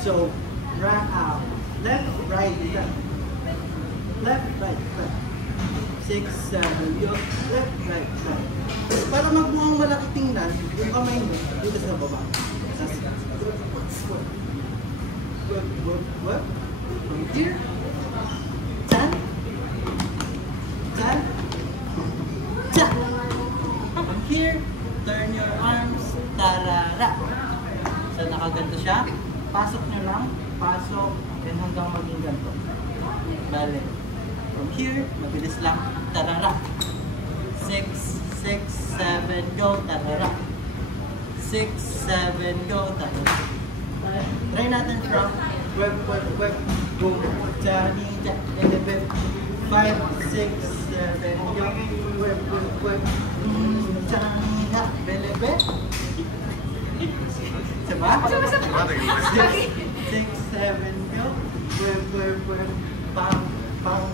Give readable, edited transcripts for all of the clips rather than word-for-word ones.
So, left, right, left. Left, right, left. 6, 7, go. Left, right, left. Para magmukhang malaki tingnan, yung kamay mo, dito sa baba. What? From here. Chan. Chan. Chan. From here, turn your arms. Tarara. So, nakaganto siya. Pasok nyo lang. Pasok. And hanggang maging ganto. Bale. From here, mabilis lang. Tarara. 6, 6, 7, go. Tarara. 6, 7, go. Tarara. Try natin from web, boom, Johnny, elevate. 5, 6, 7, go. Web, Johnny, elevate. Diba? 6, 7, go. Web, bang, bang,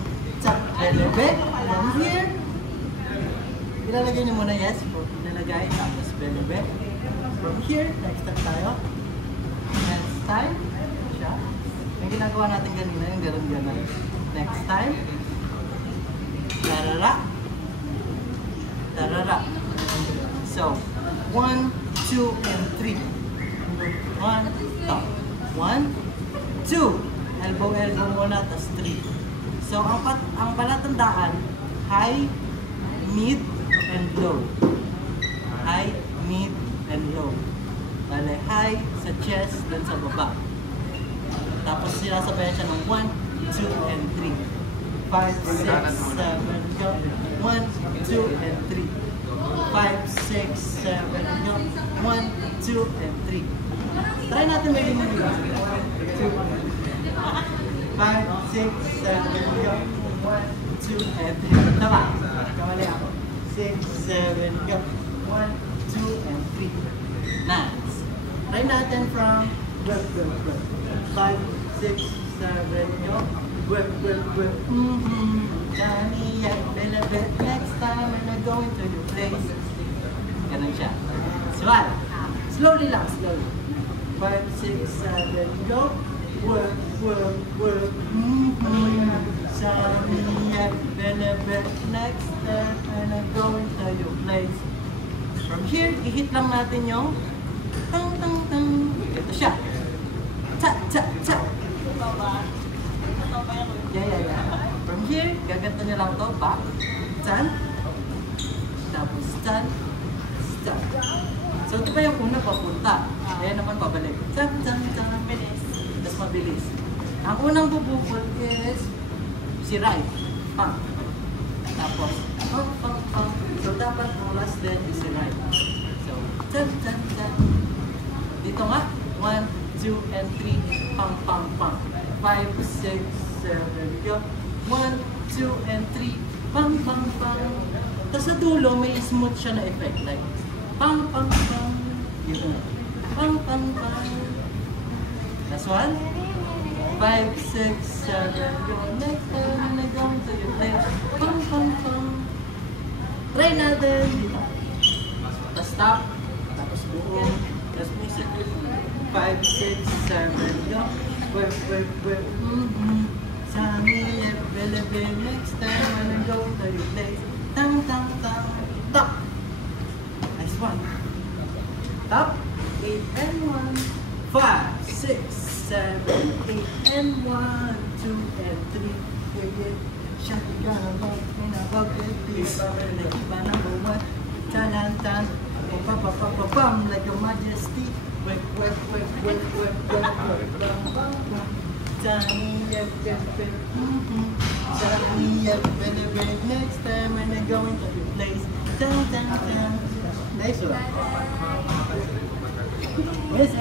chak, elevate. From here. Ilalagay niyo muna yes. Ilalagay, tapos elevate. From here, next step tayo. Next time, siya. Yung ginagawa natin kanina, yung gano'n-gano'n. Next time. Tarara. Tarara. So, 1, 2, and 3. 1, top. 1, 2. Elbow muna, tas 3. So, ang palatandaan, high, mid, and low. High, mid, and low. Bale, high sa chest, then sa baba. Tapos sinasabayan siya ng 1, 2, and 3. 5, 6, 7, go. 1, 2, and 3. 5, 6, 7, go. 1, 2, and 3. Try natin may ganyan nila. 2, 5, 6, 7, go. 1, 2, and 3. Tama. Kamali ako. 6, 7, go. 1, 2, and 3. Nice. Try natin from 5, 6, 7, go. Johnny, elevate. Next time when I go into your place. Ganun siya. Swal. Slowly lang, slowly. 5, 6, 7, go. Johnny, elevate. Next time when I go into your place. From here, i-hit lang natin yung tang tang tang. Ito siya. Cha cha cha. Yeah. From here, gaganto niya lang to. Back. Chan. Tapos chan. Chan. So ito pa yung una papunta. Ayan naman pabalik. Chan chan chan. Mabilis. Tapos mabilis. Ang unang bubukol is si right. Pang. Tapos pang pang pang. So dapat ang last din is si right. So chan chan chan. Dito nga, 1, 2, and 3, pang, pang, pang. 5, 6, 7, go. 1, 2, and 3, pang, pang, pang. Tapos sa dulo, may smooth siya na effect. Like, pang, pang, pang. Yun. Pang, pang, pang. Last one. 5, 6, 7, go. Next time, when I go to your place. Pang, pang, pang. Try natin. Tapos stop. Tapos buo. Tapos music. 5, 6, 7, go. Sammy, elevate. Next time when I go to your place. Tang, tang, tang. Top. Nice one. Top. 8 and 1. 5, 6, 7, 8 and 1. 2 and 3. Shotgun, in a bucket. Please, iba number 1. Tan-tan. Pam, like your majesty. Johnny, elevate. Next time when I go into your place. Nice one. Yes,